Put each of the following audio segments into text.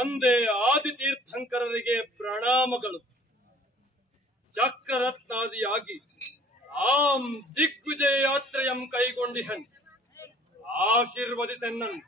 ತಂದೆ ಆದಿತೀರ್ಥಂಕರರಿಗೆ ಪ್ರಣಾಮಗಳು. ಚಕ್ರರತ್ನಾದಿಯಾಗಿ ಆಂ ದಿಗ್ವಿಜಯ ಯಾತ್ರೆಯಂ ಕೈಗೊಂಡಿಹನ್. ಆಶೀರ್ವದಿಸೆನ್ನನ್.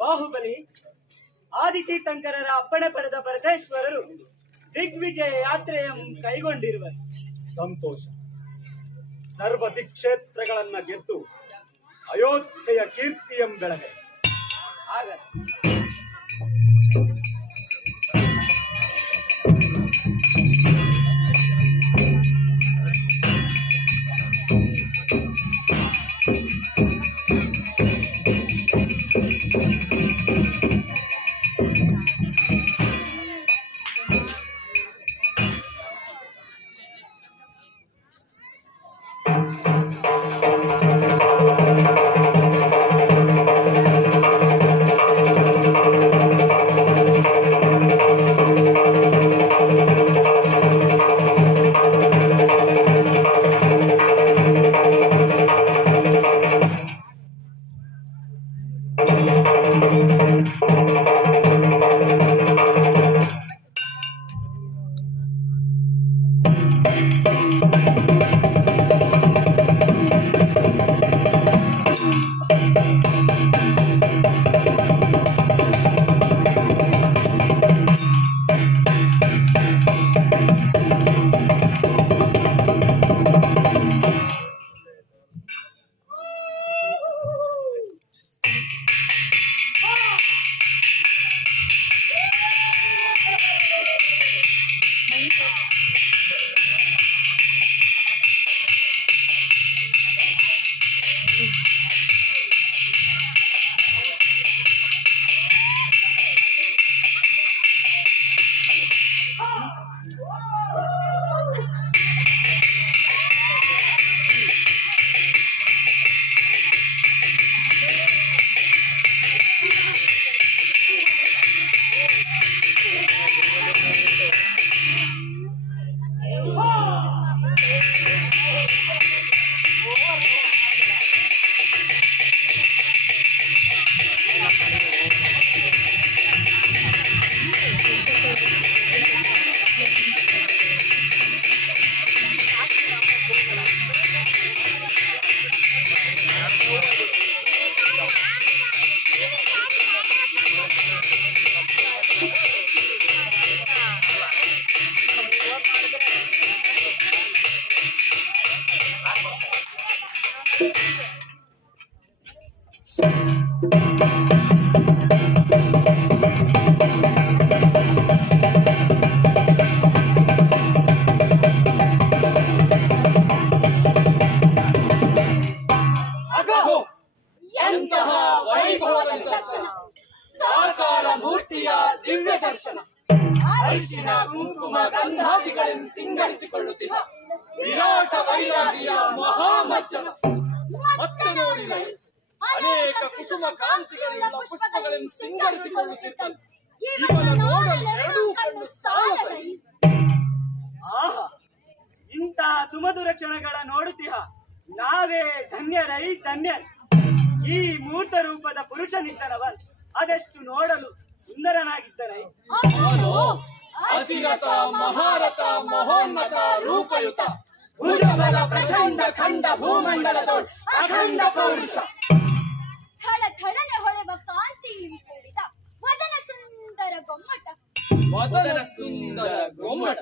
ಬಾಹುಬಲಿ ಆದಿತೀರ್ಥಂಕರರ ಅಪ್ಪಣೆ ಪಡೆದ ಪರಮೇಶ್ವರರು ದಿಗ್ವಿಜಯ ಯಾತ್ರೆಯನ್ನು ಕೈಗೊಂಡಿರುವರು. ಸಂತೋಷ. ಸರ್ವ ದಿಕ್ಷೇತ್ರಗಳನ್ನ ಗೆದ್ದು ಅಯೋಧ್ಯೆಯ ಕೀರ್ತಿಯಂ ಬೆಳಗ್ಗೆ. ದಿವ್ಯ ದರ್ಶನ ಅರಿಶಿನ ಕುಂಕುಮ ಗಂಧಾದಿಗಳನ್ನು ಸಿಂಗರಿಸಿಕೊಳ್ಳುತ್ತಿದ್ದ ವಿರಾಟ ವೈರಾಗಿಯ ಮಹಾಮಜ್ಜನ ಮತ್ತೆ ನೋಡಿದರೆ ಅನೇಕ ಕುಸುಮ ಕಾಂತಿಗಳಿಂದ ಪುಷ್ಪಗಳನ್ನು ಸಿಂಗರಿಸಿಕೊಳ್ಳುತ್ತಿದ್ದ ಇವನ ನೋಡಲು ಎರಡೂ ಕಣ್ಣು ಸಾಲದೈ. ಆಹಾ, ಇಂಥ ಸುಮಧುರ ಕ್ಷಣಗಳ ನೋಡುತ್ತೀಹ ನಾವೇ ಧನ್ಯರೈ ಧನ್ಯ. ಈ ಮೂರ್ತ ರೂಪದ ಪುರುಷನಿದ್ದನವನ್ ಅದೆಷ್ಟು ನೋಡಲು ಸುಂದರನಾಗಿದ್ದರೈ. ಅತಿರಥ ಮಹಾರಥ ಮಹೋನ್ನತ ರೂಪಯುತ ಭುಜಬಲ ಪ್ರಚಂಡ ಖಂಡ ಭೂಮಂಡಲದೋಳ್ ಅಖಂಡ ಪೌರುಷ ಥಳ ಥಳನೆ ಹೊಳೆವ ಕಾಂತಿ ಹೇಳಿದ ವದನ ಸುಂದರ ಗೊಮ್ಮಟ. ವದನ ಸುಂದರ ಗೊಮ್ಮಟ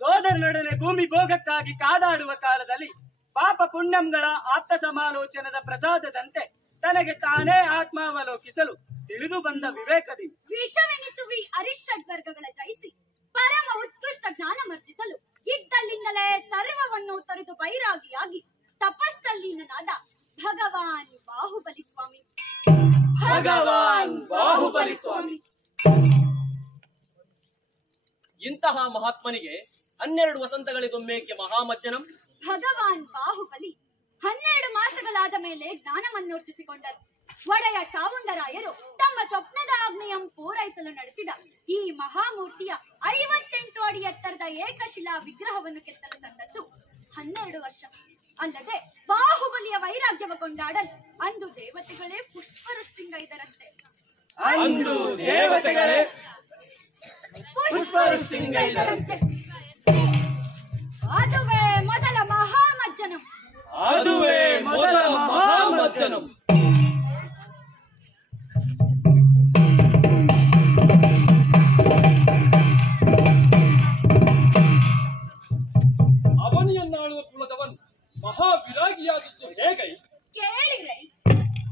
ಸೋದರನೊಡನೆ ಭೂಮಿ ಭೋಗಕ್ಕಾಗಿ ಕಾದಾಡುವ ಕಾಲದಲ್ಲಿ ಪಾಪ ಪುಣ್ಯಂಗಳ ಆಪ್ತ ಸಮಾಲೋಚನದ ಪ್ರಸಾದದಂತೆ ತನಗೆ ತಾನೇ ಆತ್ಮಾವಲೋಕಿಸಲು ತಿಳಿದು ಬಂದ ವಿವೇಕದಿಂದ ವಿಷವೆನಿಸುವಿ ಅರಿಷಡ್ವರ್ಗಗಳ ಜಯಿಸಿ ಪರಮ ಉತ್ಕೃಷ್ಟ ಜ್ಞಾನ ಮರ್ಜಿಸಲು ಇದ್ದಲ್ಲಿಂದಲೇ ಸರ್ವವನ್ನು ತೊರೆದು ಬೈರಾಗಿಯಾಗಿ ತಪಸ್ಸಲ್ಲಿನಾದ ಭಗವಾನ್ ಬಾಹುಬಲಿ ಸ್ವಾಮಿ. ಭಗವಾನ್ ಬಾಹುಬಲಿ ಸ್ವಾಮಿ. ಇಂತಹ ಮಹಾತ್ಮನಿಗೆ 12 ವಸಂತಗಳಿಗೊಮ್ಮೆಕ್ಕೆ ಮಹಾಮಜ್ಜನಂ. ಭಗವಾನ್ ಬಾಹುಬಲಿ 12 ಮಾಸಗಳಾದ ಮೇಲೆ ಜ್ಞಾನವನ್ನೂರ್ಜಿಸಿಕೊಂಡರು. ಒಡೆಯ ಚಾವುಂಡರಾಯರು ತಮ್ಮ ಸ್ವಪ್ನದ ಆಜ್ಞೆಯಂ ಪೂರೈಸಲು ನಡೆಸಿದ ಈ ಮಹಾಮೂರ್ತಿಯ 58 ಅಡಿ ಎತ್ತರದ ಏಕಶಿಲಾ ವಿಗ್ರಹವನ್ನು ಕೆತ್ತಲು ತಂದದ್ದು 12 ವರ್ಷ. ಅಲ್ಲದೆ ಬಾಹುಬಲಿಯ ವೈರಾಗ್ಯವ ಕೊಂಡಾಡಲು ಅಂದು ದೇವತೆಗಳೇ ಪುಷ್ಪವೃಷ್ಟಿಗೈದರಂತೆ. ಅಂದು ದೇವತೆಗಳೇ ಪುಷ್ಪವೃಷ್ಟಿಗೈದರಂತೆ. ಅದುವೇ ಮೊದಲ ಮಹಾಮಜ್ಜನಂ. ಅದುವೇ ಮೊದಲ ಮಹಾಮಜ್ಜನಂ. ಅವನಿಯನ್ನಾಳುವ ಕುಲದವನ್ ಮಹಾವಿರಾಗಿಯಾದದ್ದು ಹೇಗೈ? ಕೇಳಿರೈ,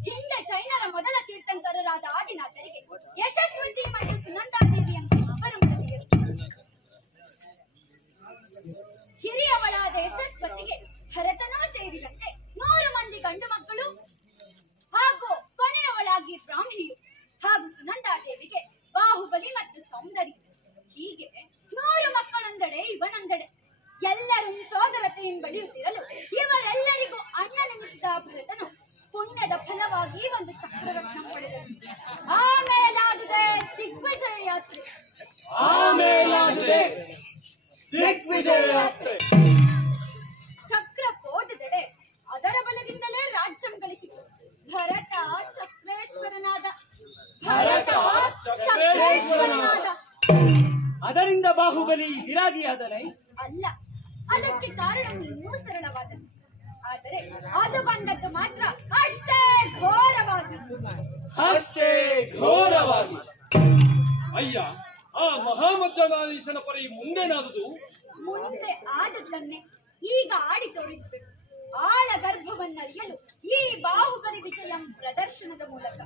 ಹಿಂದೆ ಜೈನರ ಮೊದಲ ತೀರ್ಥಂಕರರಾದ ಆದಿನಾಥರಿಗೆ ಯಶಸ್ವತಿ ಮತ್ತು ಸುನಂದಾದೇವಿ ಎಂಬ ಇಬ್ಬರು ಮಡದಿಯರು. ಹಿರಿಯವಳಾದ ಯಶಸ್ವತಿಗೆ ಭರತನೂ ಸೇರಿದಂತೆ 100 ಮಂದಿ ಗಂಡು ಮಕ್ಕಳು ಹಾಗೂ ಕೊನೆಯವಳಾಗಿ ಬ್ರಾಹ್ಮಿಯು ಹಾಗೂ ಸುನಂದಾದೇವಿಗೆ ಬಾಹುಬಲಿ ಮತ್ತು ಸೌಂದರ್ಯ. ಹೀಗೆ 100 ಮಕ್ಕಳೊಂದೆಡೆ ಇವನೊಂದೆಡೆ ಎಲ್ಲರೂ ಸೋದರತೆಯನ್ನು ಬೆಳೆಯುತ್ತಿರಲು ಇವರೆಲ್ಲರಿಗೂ ಅಣ್ಣನೆನಿಸಿದ ಭರತನು ಪುಣ್ಯದ ಫಲವಾಗಿ ಒಂದು ಚಕ್ರರತ್ನ ಪಡೆದನು. ಆಮೇಲಾಗಿದೆ ದಿಗ್ವಿಜಯ ಯಾತ್ರೆ. ಚಕ್ರ ಹೋದದೆಡೆ ಅದರ ಬಲದಿಂದಲೇ ರಾಜ್ಯಂ ಗಳಿಸಿತು. ಭರತ ಚಕ್ರೇಶ್ವರನಾದ. ಅದರಿಂದ ಬಾಹುಬಲಿ ವಿರಾಗಿಯಾದರೈ? ಅಲ್ಲ, ಅದಕ್ಕೆ ಕಾರಣ ಇನ್ನೂ ಸರಳವಾದದ್ದು. ಆದರೆ ಅದು ಬಂದದ್ದು ಮಾತ್ರ ಅಷ್ಟೇ ಘೋರವಾಗಿ. ಅಯ್ಯ, ಆ ಮಹಾಮಜ್ಜನಾಧೀಶನ ಪರಿ ಮುಂದೇನಾದುದು? ಮುಂದೆ ಆದದ್ದನ್ನೇ ಈಗ ಆಡಿ ತೋರಿಸಬೇಕು. ಆಳ ಗರ್ಭವನ್ನರಿಯಲು ಈ ಬಾಹುಬಲಿ ವಿಜಯಂ ಪ್ರದರ್ಶನದ ಮೂಲಕ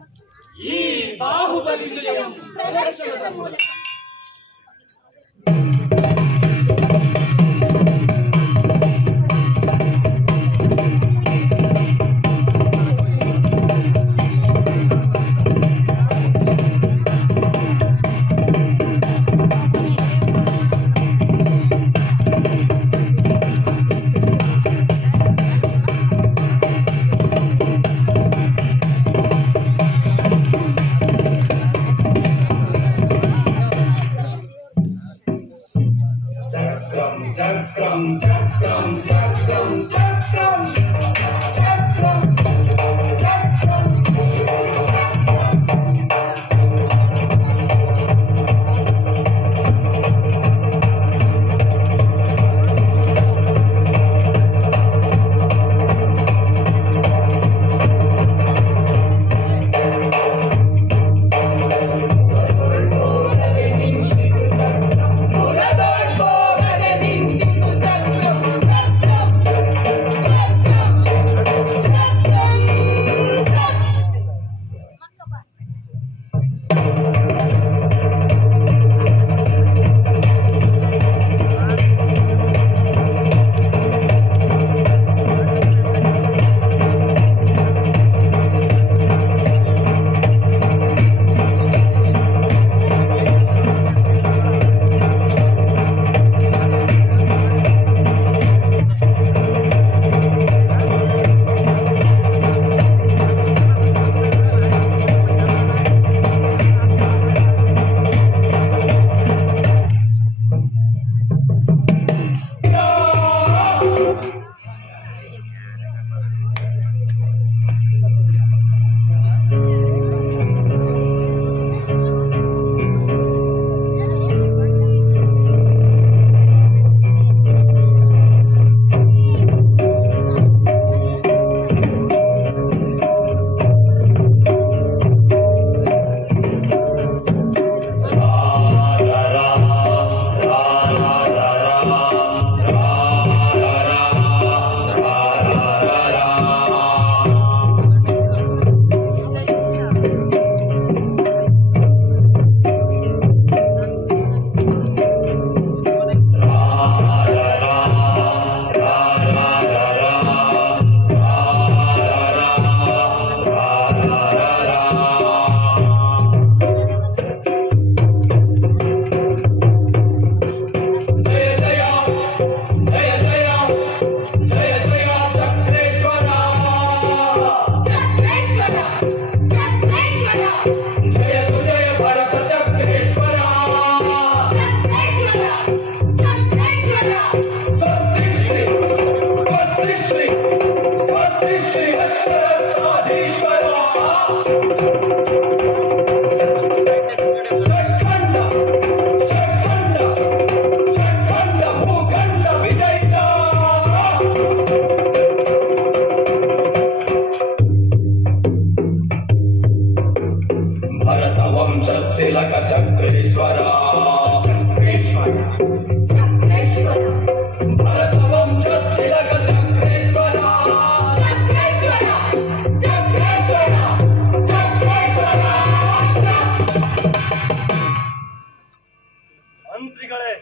ಮಂತ್ರಿಗಳೇ,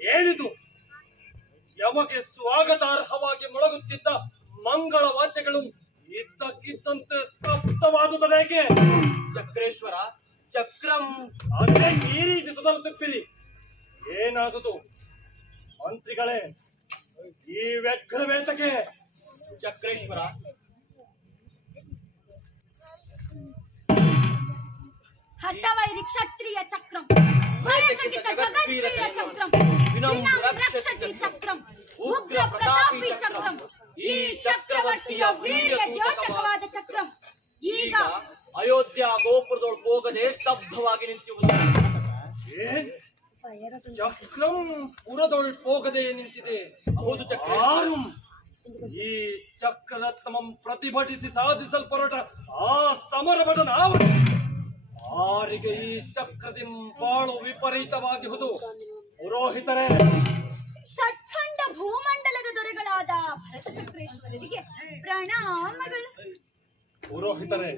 ಏನಿದು? ಯಮಗೆ ಸ್ವಾಗತಾರ್ಹವಾಗಿ ಮೊಳಗುತ್ತಿದ್ದ ಮಂಗಳ ವಾದ್ಯಗಳು ಇದ್ದಕ್ಕಿದ್ದಂತೆ ಸ್ತಬ್ಧವಾದುದರೇಕೆ? ಚಕ್ರೇಶ್ವರ, ಚಕ್ರಂ ಅದೇ ಈ ರೀತಿ ತುದಲುತ್ತಿಪ್ಪಿರಿ. ಏನಾದುದು ಮಂತ್ರಿಗಳೇ ಈ ವ್ಯಗ್ರವೇತಕ್ಕೆ? ಚಕ್ರೇಶ್ವರ, ಹತವೈರಿ ಕ್ಷತ್ರಿಯ ಚಕ್ರಂ, ಭಯಚಕಿತ ಜಗದ್ವೀರ ಚಕ್ರಂ, ವಿನಮ್ರ ರಕ್ಷತಿ ಚಕ್ರಂ, ಉಗ್ರ ಪ್ರತಾಪಿ ಚಕ್ರಂ, ಈ ಚಕ್ರವರ್ತಿಯ ವೀರ್ಯ ದ್ಯೋತಕವಾದ ಚಕ್ರಂ ಈಗ ಅಯೋಧ್ಯ ಗೋಪುರದೊಳಗೆ ಹೋಗದೆ ಸ್ತಬ್ಧವಾಗಿ ನಿಂತಿರುವುದು. ಚಕ್ರಂ ಪುರದೊಳ್ಪೋಗದೆ ನಿಂತಿದೆ. ಹೌದು ಚಕ್ರ. ಆರು ಈ ಚಕ್ರರತ್ನಂ ಪ್ರತಿಭಟಿಸಿ ಸಾಧಿಸಲ್ಪರಟ ಆ ಸಮರಭಟ ನಾವು ಆರಿಗೆ ಈ ಚಕ್ರದಿಂ ಬಾಳು ವಿಪರೀತವಾಗಿಹುದು. ಪುರೋಹಿತರೇ, ಷಟ್ಖಂಡ ಭೂಮಂಡಲದ ದೊರೆಗಳಾದ ಭರತ ಚಕ್ರೇಶ್ವರರಿಗೆ ಪ್ರಣಾಮಗಳು. ಪುರೋಹಿತರೇ,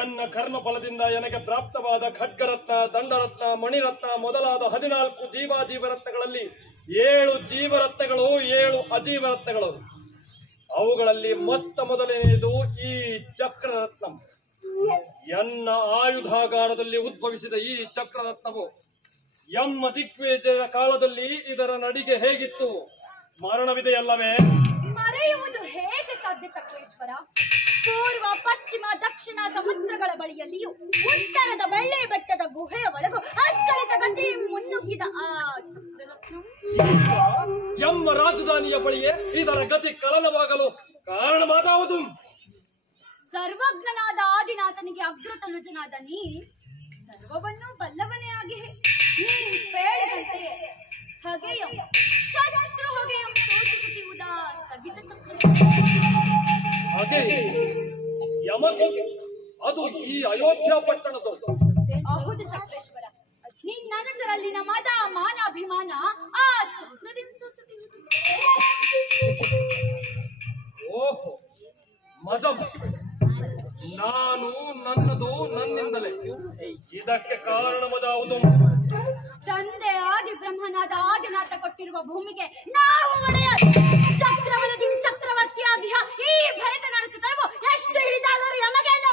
ಎನ್ನ ಕರ್ಮಫಲದಿಂದ ನನಗೆ ಪ್ರಾಪ್ತವಾದ ಖಡ್ಗರತ್ನ, ದಂಡರತ್ನ, ಮಣಿರತ್ನ ಮೊದಲಾದ 14 ಜೀವರತ್ನಗಳಲ್ಲಿ 7 ಜೀವರತ್ನಗಳು, 7 ಅಜೀವರತ್ನಗಳು. ಅವುಗಳಲ್ಲಿ ಮೊದಲನೆಯದು ಈ ಚಕ್ರರತ್ನ. ಎನ್ನ ಆಯುಧಾಗಾರದಲ್ಲಿ ಉದ್ಭವಿಸಿದ ಈ ಚಕ್ರರತ್ನವು ಎಮ್ಮ ದಿಗ್ವಿಜಯ ಕಾಲದಲ್ಲಿ ಇದರ ನಡಿಗೆ ಹೇಗಿತ್ತು ಸ್ಮರಣವಿದೆಯಲ್ಲವೇ? ಮರೆಯುವುದು ಹೇಗೆ ಸಾಧ್ಯ ಚಕ್ರೇಶ್ವರ? ಪೂರ್ವ, ಪಶ್ಚಿಮ, ದಕ್ಷಿಣ ಸಮುದ್ರಗಳ ಬಳಿಯಲ್ಲಿಯೂ ಉತ್ತರದ ಬೆಳ್ಳಿ ಬೆಟ್ಟದ ಗುಹೆಯ ಒಳಗೂ ಅಸ್ಖಲಿತ ಗತಿ ಮುನ್ನುಗ್ಗಿದ ಆ ಚಕ್ರರತ್ನ ಎಮ್ಮ ರಾಜಧಾನಿಯ ಬಳಿಯೇ ಇದರ ಗತಿ ಕಳನವಾಗಲು ಕಾರಣವಾದಾವುದು? ಸರ್ವಜ್ಞನಾದ ಆದಿನಾಥನಿಗೆ ಅಗ್ರತನುಜನಾದ ನೀ ಸರ್ವವನ್ನೂ ಬಲ್ಲವನೇ ಆಗಿ ನೀ ಹೇಳಿದಂತೆ ಹಗೆಯಂ ಶತ್ರು ಹೊಗೆಯಂ ಸೂಚಿಸುತ್ತಿರುವುದಾ ಸ್ಥಗಿತ ಚಕ್ರ. ಹಾಗೆ ಯಮಗೆ ಅದು ಈ ಅಯೋಧ್ಯ ಪಟ್ಟಣದೊಂದು. ಹೌದು ಚಕ್ರೇಶ್ವರ, ನಿನ್ನನಜರಲ್ಲಿನ ಮದ ಮಾನಾಭಿಮಾನ ಆ ಚಕ್ರದಿಂದ ಸೂಸುತ್ತಿರುವುದು. ಓಹೋ, ಮದ ನಾನು ನನ್ನದು ನನ್ನಿಂದಲೇ. ಇದಕ್ಕೆ ಕಾರಣವಾದುದು ತಂದೆ ಆದಿ ಬ್ರಹ್ಮನಾದ ಆದಿನಾಥ ಕೊಟ್ಟಿರುವ ಭೂಮಿಗೆ ನಾವು ಒಡೆಯ ಚಕ್ರವಲದಿ ಚಕ್ರವರ್ತಿಯಾಗಿ ಈ ಭರತ ನಡೆಸುತ್ತರುವ ಎಷ್ಟು ಹಿಡಿದಾದರೂ ಯಮಗೇನು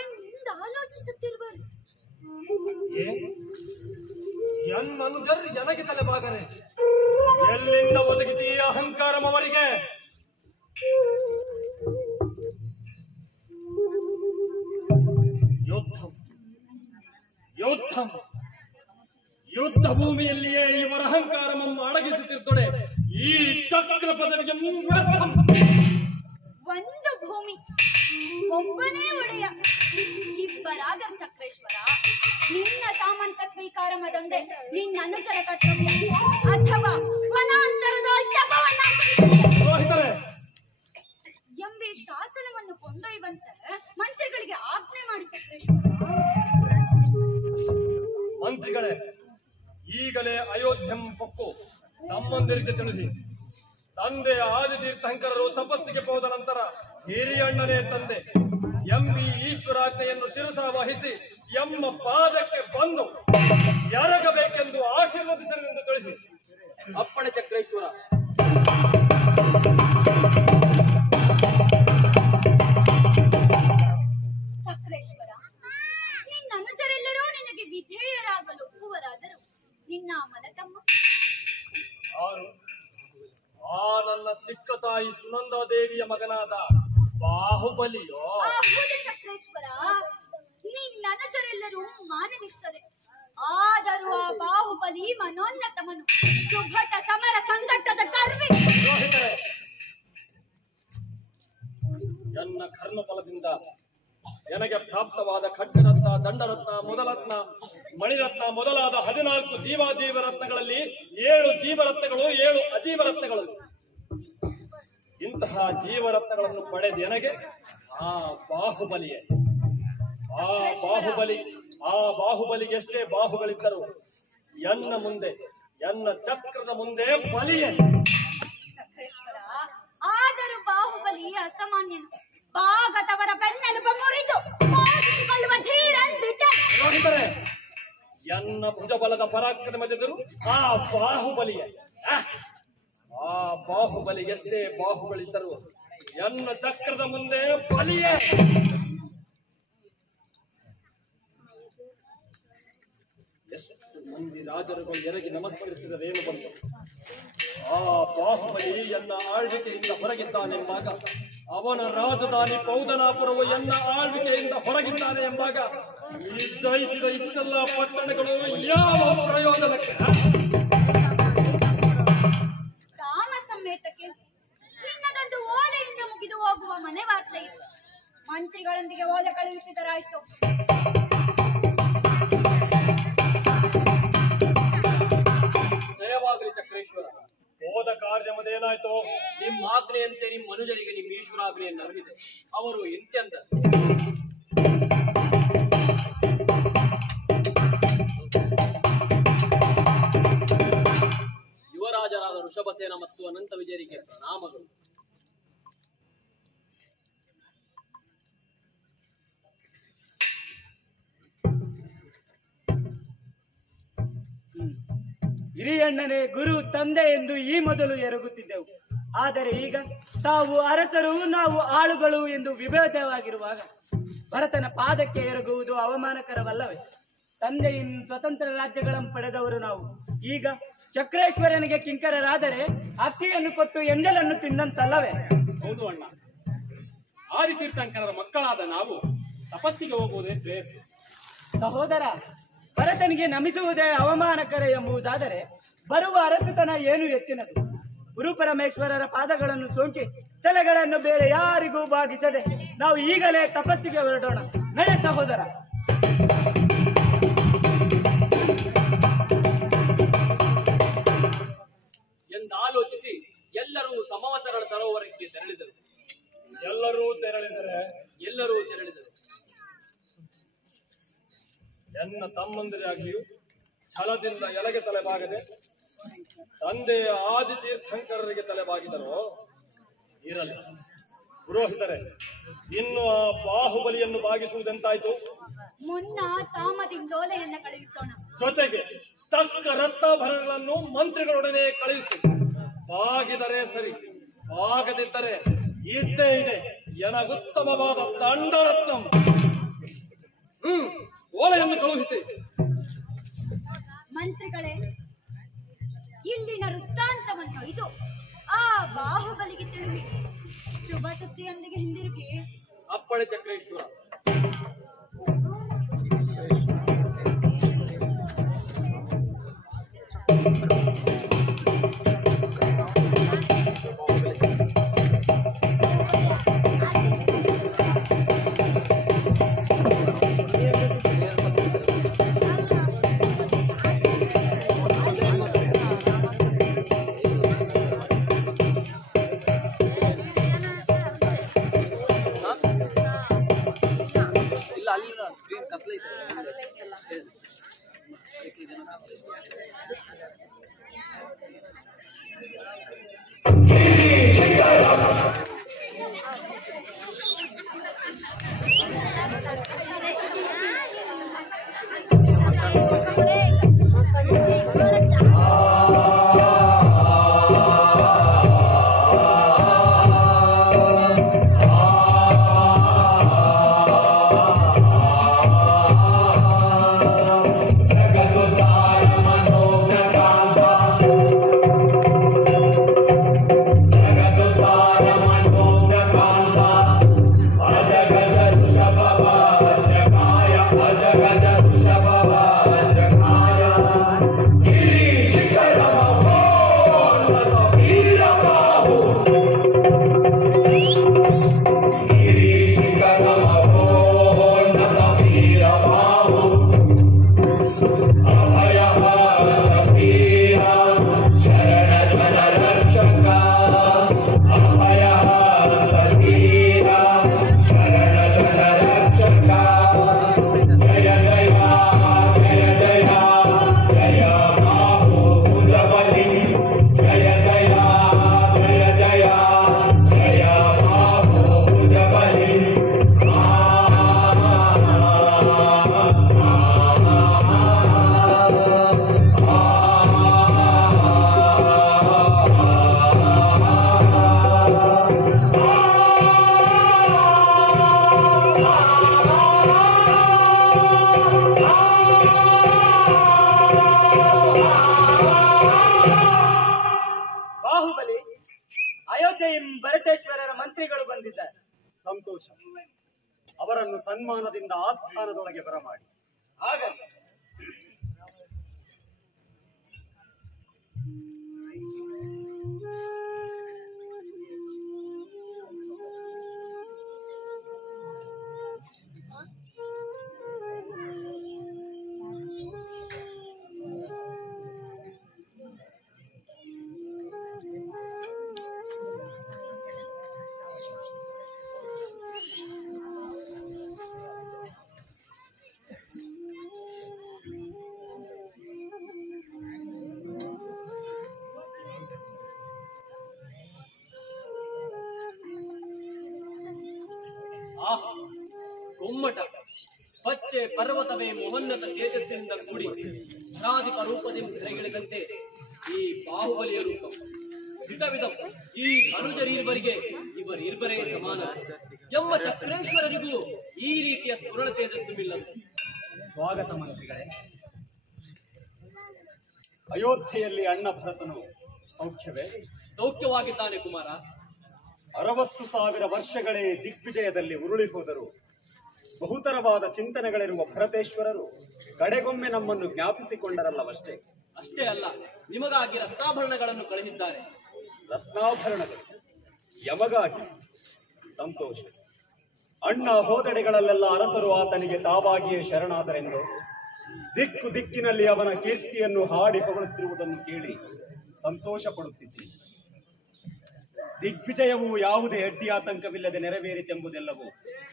ಎಂದು ಆಲೋಚಿಸುತ್ತಿರುವರು. ಎನ್ನನುಜರು ನನಗೆ ತಲೆಬಾಗರೆ ಎಲ್ಲಿಂದ ಒದಗಿತಿ ಅಹಂಕಾರಂ ಅವರಿಗೆ? ಯುದ್ಧ ಭೂಮಿಯಲ್ಲಿಯೇ ಇವರ ಅಹಂಕಾರವನ್ನು ಅಡಗಿಸುತ್ತಿರುತ್ತದೆ. ಈ ಚಕ್ರ ಪದವಿಗೆ ವ್ಯರ್ಥಂ. ಒಂದು ಭೂಮಿ ಒಬ್ಬನೇ ಒಡೆಯ ಇಬ್ಬರಾಗರ್ ಚಕ್ರೇಶ್ವರ. ನಿನ್ನ ಸಾಮಂತ ಸ್ವೀಕಾರ ಮದೊಂದೇ ನಿನ್ನ ಅನುಚರ ಕರ್ತವ್ಯ, ಅಥವಾ ವನಾಂತರದ ಪುರೋಹಿತರೇ, ಎಂಬೆ ಶಾಸನವನ್ನು ಕೊಂಡೊಯ್ಯುವಂತೆ ಮಂತ್ರಿಗಳಿಗೆ ಆಜ್ಞೆ ಮಾಡಿ ಚಕ್ರೇಶ್ವರ. ಮಂತ್ರಿಗಳೇ, ಈಗಲೇ ಅಯೋಧ್ಯಂ ಪಕ್ಕು ತಮ್ಮಂದಿರಿಗೆ ತಿಳಿಸಿ. ತಂದೆ ಆದಿತೀರ್ಥಂಕರರು ತಪಸ್ಸಿಗೆ ಹೋದ ನಂತರ ಹಿರಿಯಣ್ಣನೇ ತಂದೆ ಎಂಬಿ ಈಶ್ವರಾಜ್ಞೆಯನ್ನು ಶಿರಸ ವಹಿಸಿ ಎಮ್ಮ ಪಾದಕ್ಕೆ ಬಂದು ಎರಗಬೇಕೆಂದು ಆಶೀರ್ವದಿಸಲೆಂದು ತಿಳಿಸಿ. ಅಪ್ಪಣೆ ಚಕ್ರೇಶ್ವರ. ಚಕ್ರೇಶ್ವರ, ನಿನ್ನ ಅನುಚರೆಲ್ಲರೂ ನಿನಗೆ ವಿಧೇಯರಾಗಲು ಒಪ್ಪುವರಾದರೂ ನಿನ್ನ ಮಲತಮ್ಮ ಆರು ಆ ನನ್ನ ಚಿಕ್ಕ ತಾಯಿ ಸುನಂದಾದೇವಿಯ ಮಗನಾದ ಬಾಹುಬಲಿಯೋ? ಹೌದು ಚಕ್ರೇಶ್ವರ, ನಿನ್ನ ಅನುಚರೆಲ್ಲರೂ ಮಾನವಿಷ್ಟರೇ. ಆದರೂ ಆ ಬಾಹುಬಲಿ ಮನೋನ್ನತಮನು, ಸುಭಟ ಸಮರ ಸಂಘಟದ ಕರ್ಮಿ. ಪುರೋಹಿತರೇ, ನನ್ನ ಕರ್ಮ ಫಲದಿಂದ ನನಗೆ ಪ್ರಾಪ್ತವಾದ ಖಡ್ಗರತ್ನ, ದಂಡರತ್ನ, ಮೊದಲತ್ನ, ಮಣಿರತ್ನ ಮೊದಲಾದ 14 ಜೀವರತ್ನಗಳಲ್ಲಿ 7 ಜೀವರತ್ನಗಳು, 7 ಅಜೀವರತ್ನಗಳು. ಇಂತಹ ಜೀವರತ್ನಗಳನ್ನು ಪಡೆದ ನನಗೆ ಆ ಬಾಹುಬಲಿಯೇ, ಆ ಬಾಹುಬಲಿಗೆ ಎಷ್ಟೇ ಬಾಹುಗಳಿದ್ದರು ಎನ್ನ ಮುಂದೆ, ಎನ್ನ ಚಕ್ರದ ಮುಂದೆ ಬಲಿಯೇ. ಚಕ್ರೇಶ್ವರ, ಆದರೂ ಬಾಹುಬಲಿ ಅಸಾಮಾನ್ಯನು. ಭಾಗದವರ ಬೆನ್ನೆಲುಬು ಮುರಿದು ಮೋದಿಸಿಕೊಳ್ಳುವ ಧೀರನ್ಬಿಟ್ಟೆ. ನೋಡಿದರೆ ಎನ್ನ ಭುಜಬಲದ ಪರಾಕ್ರಮದೆದುರು ಆ ಬಾಹುಬಲಿಯೇ. ಆ ಬಾಹುಬಲಿಗೆ ಎಷ್ಟೇ ಬಾಹುಗಳಿದ್ದರು ಎನ್ನ ಚಕ್ರದ ಮುಂದೆ ಬಲಿಯೇ. ಎಷ್ಟು ಮಂದಿ ರಾಜರುಗಳು ಎರಗಿ ನಮಸ್ಕರಿಸಿದರೇನು ಬಂತು. ಆ ಬಾಹುಬಲಿ ಎನ್ನ ಆಳ್ವಿಕೆಯಿಂದ ಹೊರಗಿದ್ದಾನೆಂಬಾಗ, ಅವನ ರಾಜಧಾನಿ ಪೌದನಾಪುರವು ಎನ್ನ ಆಳ್ವಿಕೆಯಿಂದ ಹೊರಗಿದ್ದಾನೆ ಎಂಬಾಗ ಈ ಜಯಿಸಿದ ಇಷ್ಟೆಲ್ಲ ಪಟ್ಟಣಗಳು ಯಾವ ಪ್ರಯೋಜನಕ್ಕೆ? ಕಾಮ ಸಮೇತಕ್ಕೆ ಇನ್ನದೊಂದು ಓಲೆಯಿಂದ ಮುಗಿದು ಹೋಗುವ ಮನೆ ವಾರ್ತೆ ಇತ್ತು. ಮಂತ್ರಿಗಳೊಂದಿಗೆ ಓಲೆ ಕಳುಹಿಸಿದರಾಯ್ತು. ಜಯವಾಗಲಿ ಚಕ್ರೇಶ್ವರ. ಹೋದ ಕಾರ್ಯಮದೇನಾಯ್ತು? ನಿಮ್ಮ ಆಜ್ಞೆಯಂತೆ ನಿಮ್ಮ ಮನುಜರಿಗೆ ನಿಮ್ಮ ಈಶ್ವರಾಜ್ಞೆಯನ್ನು ಅರಿವಿದೆ. ಅವರು ಇಂತೆಂದ ಯುವರಾಜರಾದ ಋಷಭಸೇನ ಮತ್ತು ಅನಂತ ವಿಜಯರಿಗೆ ಪ್ರಣಾಮಗಳು. ಹಿರಿಯಣ್ಣನೇ ಗುರು ತಂದೆ ಎಂದು ಈ ಮೊದಲು ಎರಗುತ್ತಿದ್ದೆವು. ಆದರೆ ಈಗ ತಾವು ಅರಸರು, ನಾವು ಆಳುಗಳು ಎಂದು ವಿಭೇದವಾಗಿರುವಾಗ ಭರತನ ಪಾದಕ್ಕೆ ಎರಗುವುದು ಅವಮಾನಕರವಲ್ಲವೇ? ತಂದೆಯಿಂದ ಸ್ವತಂತ್ರ ರಾಜ್ಯಗಳನ್ನು ಪಡೆದವರು ನಾವು. ಈಗ ಚಕ್ರೇಶ್ವರನಿಗೆ ಕಿಂಕರರಾದರೆ ಅಕ್ಕಿಯನ್ನು ಕೊಟ್ಟು ಎಂದಲನ್ನು ತಿಂದಂತಲ್ಲವೇ? ಹೌದು ಅಣ್ಣ, ಆದಿತೀರ್ಥಂಕರರ ಮಕ್ಕಳಾದ ನಾವು ತಪಸ್ಸಿಗೆ ಹೋಗುವುದೇ ಶ್ರೇಯಸ್ಸು. ಸಹೋದರ, ಭರತನಿಗೆ ನಮಿಸುವುದೇ ಅವಮಾನಕರ ಎಂಬುದಾದರೆ ಬರುವ ಅರಸುತನ ಏನು ಹೆಚ್ಚಿನದು? ಗುರುಪರಮೇಶ್ವರರ ಪಾದಗಳನ್ನು ಸೋಂಕಿ ತಲೆಗಳನ್ನು ಬೇರೆ ಯಾರಿಗೂ ಬಾಗಿಸದೆ ನಾವು ಈಗಲೇ ತಪಸ್ಸಿಗೆ ಹೊರಡೋಣ. ನಡೆ ಸಹೋದರ. ಎಂದಾಲೋಚಿಸಿ ಎಲ್ಲರೂ ಸಮವಸರಳ ಸರೋವರಕ್ಕೆ ತೆರಳಿದರು. ಎಲ್ಲರೂ ತೆರಳಿದರು. ಎನ್ನ ತಮ್ಮಂದಿರಾಗಿಯೂ ಛಲದಿಂದ ಎಲೆಗೆ ತಲೆಬಾಗದೆ ತಂದೆಯ ಆದಿತೀರ್ಥಂಕರರಿಗೆ ತಲೆಬಾಗಿದರೋ ಇರಲಿ. ಪುರೋಹಿತರೆ, ಇನ್ನು ಆ ಬಾಹುಬಲಿಯನ್ನು ಬಾಗಿಸುವುದೆಂತಾಯ್ತು? ಮುನ್ನ ಸಾಮದಿಂದೋಲೆಯನ್ನ ಕಳುಹಿಸೋಣ. ಜೊತೆಗೆ ತಕ್ಕ ರತ್ನಾಭರಣಗಳನ್ನು ಮಂತ್ರಿಗಳೊಡನೆ ಕಳುಹಿಸಿ. ಬಾಗಿದರೆ ಸರಿ, ಬಾಗದಿದ್ದರೆ ಇದ್ದೇ ಇದೆ ಎನಗುತ್ತಮವಾದ ದಂಡರತ್ನ. ಓಲೆಯನ್ನು ಕಳುಹಿಸಿ. ಮಂತ್ರಿಗಳೇ, ಇಲ್ಲಿನ ವೃತ್ತಾಂತವನ್ನು ಇದು ಆ ಬಾಹುಬಲಿಗೆ ತಿಳಿಸಿ ಶುಭ ಸುದ್ದಿಯೊಂದಿಗೆ ಹಿಂದಿರುಗಿ. ಅಪ್ಪಣೆ ಚಕ್ರೇಶ್ವರ. ಅಯೋಧ್ಯೆಯ ಭರತೇಶ್ವರರ ಮಂತ್ರಿಗಳು ಬಂದಿದ್ದಾರೆ. ಸಂತೋಷ. ಅವರನ್ನು ಸನ್ಮಾನದಿಂದ ಆಸ್ಥಾನದೊಳಗೆ ಬರಮಾಡಿ. ಹಾಗಲ್ಲ, ಆಹಾ, ಗೊಮ್ಮಟ ಪಚ್ಚೆ ಪರ್ವತವೇ ಮೋಹನ್ನತ ತೇಜಸ್ಸಿನಿಂದ ಕೂಡಿ ರಾಧಿಕ ರೂಪದಿಂದ ತೆರೆಗಿಳಿದಂತೆ ಈ ಬಾಹುಬಲಿಯ ರೂಪ ವಿಧವಿಧ ಈ ಅನುಜರೀರ್ವರಿಗೆ ಇವರಿಬ್ಬರೇ ಸಮಾನ ಎಂಬ ಚಕ್ರೇಶ್ವರರಿಗೂ ಈ ರೀತಿಯ ಸ್ಫುರಣ ತೇಜಸ್ಸುವಿಲ್ಲದು. ಸ್ವಾಗತ ಮಂತ್ರಿಗಳೇ. ಅಯೋಧ್ಯೆಯಲ್ಲಿ ಅಣ್ಣ ಭರತನು ಸೌಖ್ಯವೇ? ಸೌಖ್ಯವಾಗಿದ್ದಾನೆ ಕುಮಾರ. 60,000 ವರ್ಷಗಳೇ ದಿಗ್ವಿಜಯದಲ್ಲಿ ಉರುಳಿ ಹೋದರು. ಬಹುತರವಾದ ಚಿಂತನೆಗಳಿರುವ ಭರತೇಶ್ವರರು ಕಡೆಗೊಮ್ಮೆ ನಮ್ಮನ್ನು ಜ್ಞಾಪಿಸಿಕೊಂಡರಲ್ಲವಷ್ಟೇ. ಅಷ್ಟೇ ಅಲ್ಲ, ನಿಮಗಾಗಿ ರತ್ನಾಭರಣಗಳನ್ನು ಕಳುಹಿದ್ದಾರೆ. ರತ್ನಾಭರಣಗಳು ಯಮಗಾಗಿ? ಸಂತೋಷ. ಅಣ್ಣ ಹೋದಡೆಗಳಲ್ಲೆಲ್ಲ ಅರಸರು ಆತನಿಗೆ ತಾವಾಗಿಯೇ ಶರಣಾದರೆಂದು ದಿಕ್ಕು ದಿಕ್ಕಿನಲ್ಲಿ ಅವನ ಕೀರ್ತಿಯನ್ನು ಹಾಡಿ ಹೊಗಳುತ್ತಿರುವುದನ್ನು ಕೇಳಿ ಸಂತೋಷ ಪಡುತ್ತಿದ್ದೀನಿ. ದಿಗ್ವಿಜಯವು ಯಾವುದೇ ಅಡ್ಡಿ ಆತಂಕವಿಲ್ಲದೆ ನೆರವೇರಿತೆಂಬುದೆಲ್ಲವೂ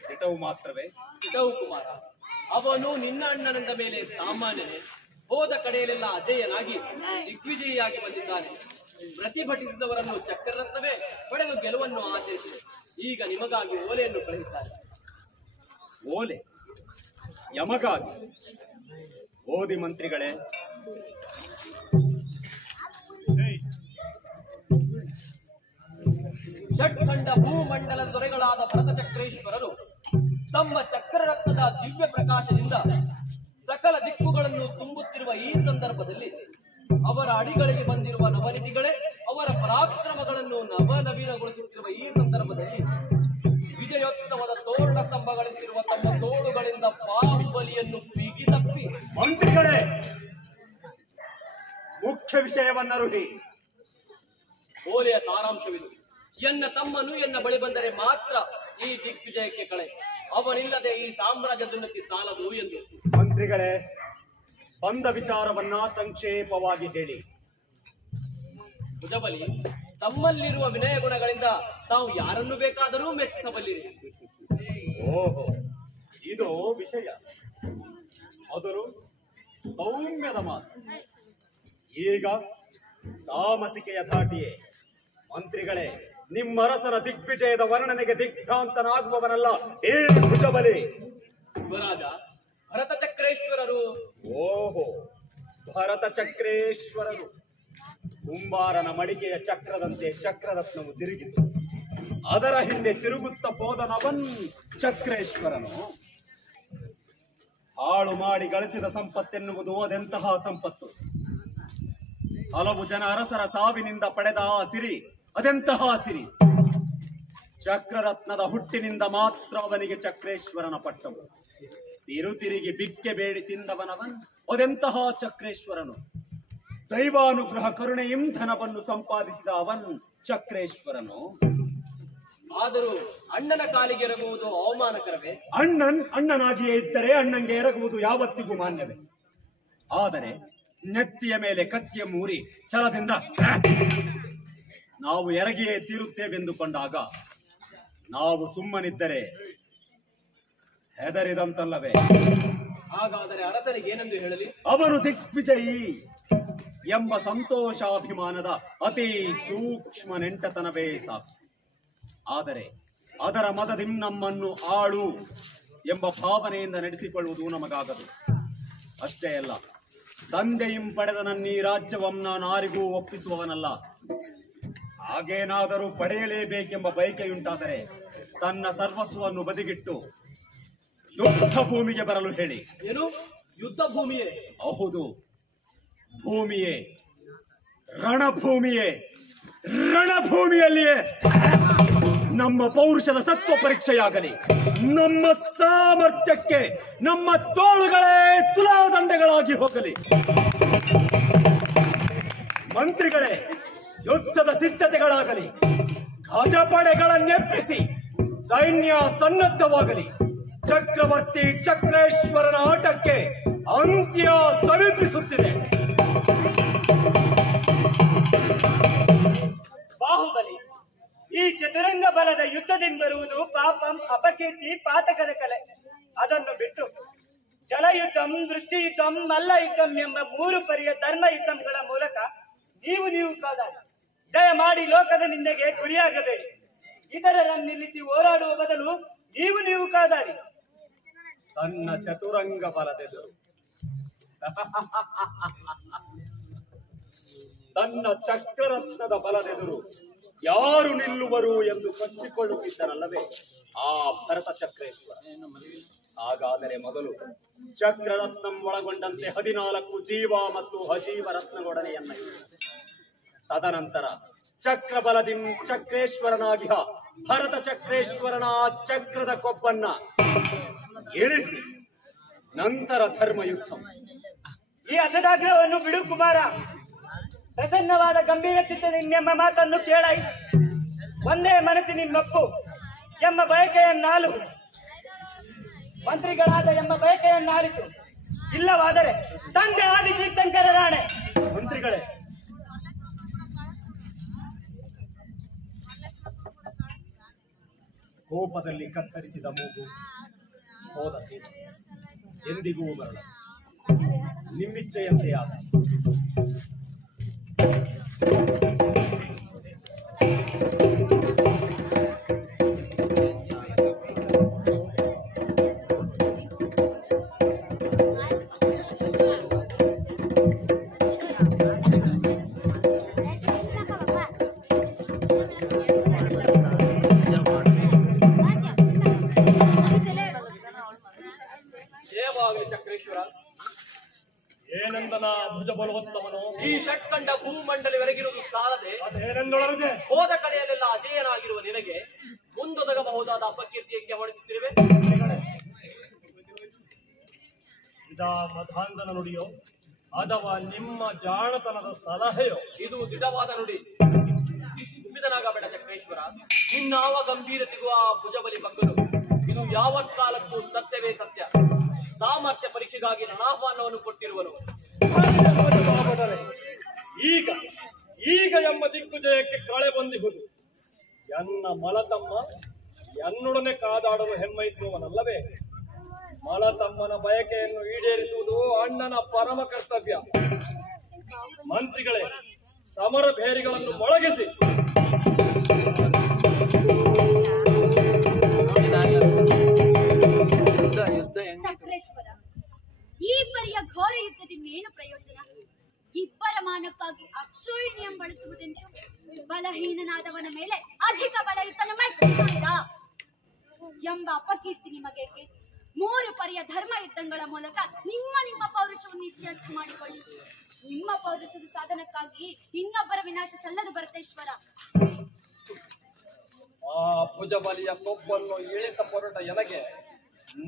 ದಿಟವು ಮಾತ್ರವೇ? ದಿಟವು ಕುಮಾರ. ಅವನು ನಿನ್ನ ಅಣ್ಣನಂದ ಮೇಲೆ ಸಾಮಾನ್ಯನೇ. ಹೋದ ಕಡೆಯಲ್ಲೆಲ್ಲ ಅಜೇಯನಾಗಿ ದಿಗ್ವಿಜಯಿಯಾಗಿ ಬಂದಿದ್ದಾನೆ. ಪ್ರತಿಭಟಿಸಿದವರನ್ನು ಚಕ್ರರತ್ನವೇ ಪಡೆದು ಗೆಲುವನ್ನು ಆಚರಿಸಿದೆ. ಈಗ ನಿಮಗಾಗಿ ಓಲೆಯನ್ನು ಕಳುಹಿದ್ದಾರೆ. ಓಲೆ ಯಮಗಾಗಿ? ಓದಿ ಮಂತ್ರಿಗಳೇ. ಷಟ್ಖಂಡ ಭೂಮಂಡಲದ ದೊರೆಗಳಾದ ಭರತ ಚಕ್ರೇಶ್ವರರು ತಮ್ಮ ಚಕ್ರರತ್ನದ ದಿವ್ಯ ಪ್ರಕಾಶದಿಂದ ಸಕಲ ದಿಕ್ಕುಗಳನ್ನು ತುಂಬುತ್ತಿರುವ ಈ ಸಂದರ್ಭದಲ್ಲಿ ಅವರ ಅಡಿಗಳಿಗೆ ಬಂದಿರುವ ನವನಿಧಿಗಳೇ ಅವರ ಪರಾಕ್ರಮಗಳನ್ನು ನವನವೀನಗೊಳಿಸುತ್ತಿರುವ ಈ ಸಂದರ್ಭದಲ್ಲಿ ವಿಜಯೋತ್ಸವದ ತೋರಣ ಸ್ತಂಭಗಳಿಸಿರುವ ತಮ್ಮ ತೋಳುಗಳಿಂದ ಬಾಹುಬಲಿಯನ್ನು ಬಿಗಿ ತಪ್ಪಿ. ಮಂತ್ರಿಗಳೇ, ಮುಖ್ಯ ವಿಷಯವನ್ನರುಹಿ. ಓಲೆಯ ಸಾರಾಂಶವಿದು. ಎನ್ನ ತಮ್ಮನು ಎನ್ನ ಬಳಿ ಬಂದರೆ ಮಾತ್ರ ಈ ದಿಗ್ವಿಜಯಕ್ಕೆ ಕಳೆ. ಅವನಿಲ್ಲದೆ ಈ ಸಾಮ್ರಾಜ್ಯದುನ್ನತಿ ಸಾಲದು ಎಂದು. ಮಂತ್ರಿಗಳೇ, ಬಂದ ವಿಚಾರವನ್ನ ಸಂಕ್ಷೇಪವಾಗಿ ಹೇಳಿ. ಭುಜಬಲಿ, ತಮ್ಮಲ್ಲಿರುವ ವಿನಯ ಗುಣಗಳಿಂದ ತಾವು ಯಾರನ್ನು ಬೇಕಾದರೂ ಮೆಚ್ಚಿಸಬಲ್ಲಿರಿ. ಓಹೋ, ಇದು ವಿಷಯ. ಮೊದಲು ಸೌಮ್ಯದ ಮಾತು, ಈಗ ತಾಮಸಿಕೆಯ ಧಾಟಿಯೇ. ಮಂತ್ರಿಗಳೇ, ನಿಮ್ಮರಸನ ದಿಗ್ವಿಜಯದ ವರ್ಣನೆಗೆ ದಿಗ್ಭ್ರಾಂತನಾಗುವವನಲ್ಲ ಏ ಭುಜಬಲಿ. ಯುವರಾಜ, ಭರತ ಚಕ್ರೇಶ್ವರರು. ಓಹೋ, ಭರತ ಚಕ್ರೇಶ್ವರರು. ಕುಂಬಾರನ ಮಡಿಕೆಯ ಚಕ್ರದಂತೆ ಚಕ್ರರತ್ನವು ತಿರುಗಿತು. ಅದರ ಹಿಂದೆ ತಿರುಗುತ್ತ ಹೋದನವನ್ ಚಕ್ರೇಶ್ವರನು. ಹಾಳು ಮಾಡಿ ಗಳಿಸಿದ ಸಂಪತ್ತೆನ್ನುವುದು ಅದೆಂತಹ ಸಂಪತ್ತು! ಹಲವು ಜನ ಅರಸರ ಸಾವಿನಿಂದ ಪಡೆದ ಆ ಸಿರಿ ಅದೆಂತಹ ಸಿರಿ! ಚಕ್ರರತ್ನದ ಹುಟ್ಟಿನಿಂದ ಮಾತ್ರ ಅವನಿಗೆ ಚಕ್ರೇಶ್ವರನ ಪಟ್ಟವು. ತಿರುತಿರುಗಿ ಬಿಕ್ಕೆ ಬೇಡಿ ತಿಂದವನವನ್ ಅದೆಂತಹ ಚಕ್ರೇಶ್ವರನು! ದೈವಾನುಗ್ರಹ ಕರುಣೆಯಂ ಧನವನ್ನು ಸಂಪಾದಿಸಿದ ಅವನ್ ಚಕ್ರೇಶ್ವರನು. ಆದರೂ ಅಣ್ಣನ ಕಾಲಿಗೆ ಎರಗುವುದು ಅವಮಾನಕರವೇ? ಅಣ್ಣನಾಗಿಯೇ ಇದ್ದರೆ ಅಣ್ಣಂಗೆ ಎರಗುವುದು ಯಾವತ್ತಿಗೂ ಮಾನ್ಯವೇ. ಆದರೆ ನೆತ್ತಿಯ ಮೇಲೆ ಕತ್ತಿಯ ಮೂರಿ ಛಲದಿಂದ ನಾವು ಎರಗಿಯೇ ತೀರುತ್ತೇವೆಂದುಕೊಂಡಾಗ ನಾವು ಸುಮ್ಮನಿದ್ದರೆ ಹೆದರಿದಂತಲ್ಲವೇ? ಹಾಗಾದರೆ ಅರಸನಿಗೆ ಏನೆಂದು ಹೇಳಲಿ? ಅವನು ದಿಗ್ವಿಜಯಿ ಎಂಬ ಸಂತೋಷಾಭಿಮಾನದ ಅತಿ ಸೂಕ್ಷ್ಮ ನೆಂಟತನವೇ ಸಾಕು. ಆದರೆ ಅದರ ಮದದಿಂ ನಮ್ಮನ್ನು ಆಳು ಎಂಬ ಭಾವನೆಯಿಂದ ನಡೆಸಿಕೊಳ್ಳುವುದು ನಮಗಾಗದು. ಅಷ್ಟೇ ಅಲ್ಲ, ತಂದೆಯಿಂ ಪಡೆದ ನನ್ನೀ ರಾಜ್ಯವಂ ನಾನಾರಿಗೂ ಒಪ್ಪಿಸುವವನಲ್ಲ. ಹಾಗೇನಾದರೂ ಪಡೆಯಲೇಬೇಕೆಂಬ ಬಯಕೆಯುಂಟಾದರೆ ತನ್ನ ಸರ್ವಸ್ವವನ್ನು ಬದಿಗಿಟ್ಟು ಯುದ್ಧ ಭೂಮಿಗೆ ಬರಲು ಹೇಳಿ. ಏನು, ಯುದ್ಧ ಭೂಮಿಯೇ? ಹೌದು, ಭೂಮಿಯೇ, ರಣಭೂಮಿಯೇ. ರಣಭೂಮಿಯಲ್ಲಿಯೇ ನಮ್ಮ ಪೌರುಷದ ಸತ್ವ ಪರೀಕ್ಷೆಯಾಗಲಿ, ನಮ್ಮ ಸಾಮರ್ಥ್ಯಕ್ಕೆ ನಮ್ಮ ತೋಳುಗಳೇ ತುಲಾದಂಡಗಳಾಗಿ ಹೋಗಲಿ. ಮಂತ್ರಿಗಳೇ, ಯುದ್ಧದ ಸಿದ್ಧತೆಗಳಾಗಲಿ, ಗಜಪಡೆಗಳನ್ನೆಬ್ಬಿಸಿ ಸೈನ್ಯ ಸನ್ನದ್ಧವಾಗಲಿ. ಚಕ್ರವರ್ತಿ ಚಕ್ರೇಶ್ವರನ ಆಟಕ್ಕೆ ಅಂತ್ಯ ಸಮೀಪಿಸುತ್ತಿದೆ. ಬಾಹುಬಲಿ, ಈ ಚತುರಂಗ ಬಲದ ಯುದ್ಧದಿಂಬರುವುದು ಪಾಪಂ, ಅಪಕೀರ್ತಿ, ಪಾತಕದ ಕಲೆ. ಅದನ್ನು ಬಿಟ್ಟು ಜಲಯುದ್ಧಂ, ದೃಷ್ಟಿಯುದ್ಧಂ, ಮಲ್ಲಯುದ್ಧಂ ಎಂಬ 3 ಪರಿಯ ಧರ್ಮಯುದ್ಧಂಗಳ ಮೂಲಕ ನೀವು ಕಾದಾಡಿ ದಯಮಾಡಿ ಲೋಕದ ನಿಂದೆಗೆ ಗುರಿಯಾಗಬೇಡಿ. ಇತರರನ್ನು ನಿಲ್ಲಿಸಿ ಹೋರಾಡುವ ಬದಲು ನೀವು ಕಾದಾಡಿ. ತನ್ನ ಚತುರಂಗ ಬಲದೆದುರು, ತನ್ನ ಚಕ್ರರತ್ನದ ಬಲದೆದುರು ಯಾರು ನಿಲ್ಲುವರು ಎಂದು ಕೊಚ್ಚಿಕೊಳ್ಳುತ್ತಿದ್ದರಲ್ಲವೇ ಆ ಭರತ ಚಕ್ರೇಶ್ವರ. ಹಾಗಾದರೆ ಮೊದಲು ಚಕ್ರರತ್ನಂ ಒಳಗೊಂಡಂತೆ 14 ಜೀವ ಮತ್ತು ಅಜೀವ ರತ್ನಗೊಡನೆಯನ್ನ, ತದನಂತರ ಚಕ್ರಬಲದಿ ಚಕ್ರೇಶ್ವರನಾಗಿ ಭರತ ಚಕ್ರೇಶ್ವರನ ಚಕ್ರದ ಕೊಬ್ಬನ್ನ ಇಳಿಸಿ ನಂತರ ಧರ್ಮಯುದ್ಧ. ಈ ಅಸದಾಗ್ರಹವನ್ನು ಬಿಡು ಕುಮಾರ. ಪ್ರಸನ್ನವಾದ ಗಂಭೀರ ಚಿತ್ತದಿಂದ ಮಾತನ್ನು ಕೇಳಾಯಿ. ಒಂದೇ ಮನಸ್ಸಿನಿನ್ನೊಪ್ಪು ಎಂಬ ಬಯಕೆಯನ್ನಾಲು, ಮಂತ್ರಿಗಳಾದ ಎಂಬ ಬಯಕೆಯನ್ನಾಲಿತು. ಇಲ್ಲವಾದರೆ ತಂದೆ ಆದಿ ತೀರ್ಥಂಕರ ರಾಣೆ. ಮಂತ್ರಿಗಳೇ, ಕೋಪದಲ್ಲಿ ಕತ್ತರಿಸಿದ ಮೂಗು ಹೋದ ಸೀತೆ ಎಂದಿಗೂ ಬರಲ್ಲ. ನಿಮ್ಮಿಚ್ಛೆಯಂತೆ ಆದ. ಚಕ್ರೇಶ್ವರ, ಏನಂದನ ಭುಜ ಬಲವತ್ತವನು ಈ ಷಟ್ಕಂಡ ಭೂಮಂಡಲವೆರಗಿರುವುದು ಸಾಲದೆ ಅದೇನೆಂದೊಳಗೆ ಹೋದ ಕಡೆಯಲ್ಲೆಲ್ಲ ಅಜೇಯನಾಗಿರುವ ನಿನಗೆ ಮುಂದೊದಗಬಹುದಾದ ಅಪಕೀರ್ತಿಯಕ್ಕೆ ಹೊಣಿಸುತ್ತಿರುವೆ. ಇದಾ ಮಧಾಂಧನ ನುಡಿಯೋ ಅಥವಾ ನಿಮ್ಮ ಜಾಣತನದ ಸಲಹೆಯೋ? ಇದು ದಿಢವಾದ ನುಡಿ. ತುಂಬಿದನಾಗಬೇಡ ಚಕ್ರೇಶ್ವರ. ಇನ್ನಾವ ಗಂಭೀರತೆಗೂ ಆ ಭುಜಬಲಿ ಬಗ್ಗಲು. ಇದು ಯಾವತ್ ಕಾಲಕ್ಕೂ ಸತ್ಯವೇ ಸತ್ಯ. ಸಾಮರ್ಥ್ಯ ಪರೀಕ್ಷೆಗಾಗಿ ರಣಾಹ್ವಾನವನ್ನು ಕೊಟ್ಟಿರುವನು. ಈಗ ಈಗ ಎಂಬ ದಿಗ್ವಿಜಯಕ್ಕೆ ಕಳೆ ಬಂದಿಹುದು. ಎನ್ನ ಮಲತಮ್ಮ ಎನ್ನೊಡನೆ ಕಾದಾಡಲು ಹೆಮ್ಮೈಸುವವನಲ್ಲವೇ? ಮಲತಮ್ಮನ ಬಯಕೆಯನ್ನು ಈಡೇರಿಸುವುದು ಅಣ್ಣನ ಪರಮ ಕರ್ತವ್ಯ. ಮಂತ್ರಿಗಳೇ, ಸಮರ ಭೇರಿಗಳನ್ನು ಮೊಳಗಿಸಿ. ಚಕ್ರೇಶ್ವರ, ಈ ಪರಿಯ ಘೋರ ಯುದ್ಧದಿಂದ ಏನು ಪ್ರಯೋಜನ? ಇಬ್ಬರ ಮಾನಕ್ಕಾಗಿ ಅಕ್ಷೋಹಿಣಿಯಂ ಬಳಸುವುದೆಂದು ಬಲಹೀನನಾದವನ ಮೇಲೆ ಅಧಿಕ ಬಲಯುತನ ಮಾಡಿದ ಎಂಬ ಅಪಕೀರ್ತಿ ನಿಮಗೇಕೆ? 3 ಪರಿಯ ಧರ್ಮ ಯುದ್ಧಗಳ ಮೂಲಕ ನಿಮ್ಮ ಪೌರುಷವನ್ನು ಇತ್ಯರ್ಥ ಮಾಡಿಕೊಳ್ಳಿ. ನಿಮ್ಮ ಪೌರುಷದ ಸಾಧನಕ್ಕಾಗಿ ಇನ್ನೊಬ್ಬರ ವಿನಾಶ ಸಲ್ಲದು ಭರತೇಶ್ವರ. ಆ ಭುಜಬಲಿಯ ಕೊಬ್ಬನ್ನು ಇಳಿಸ ಹೊರಟ ಎನಗೆ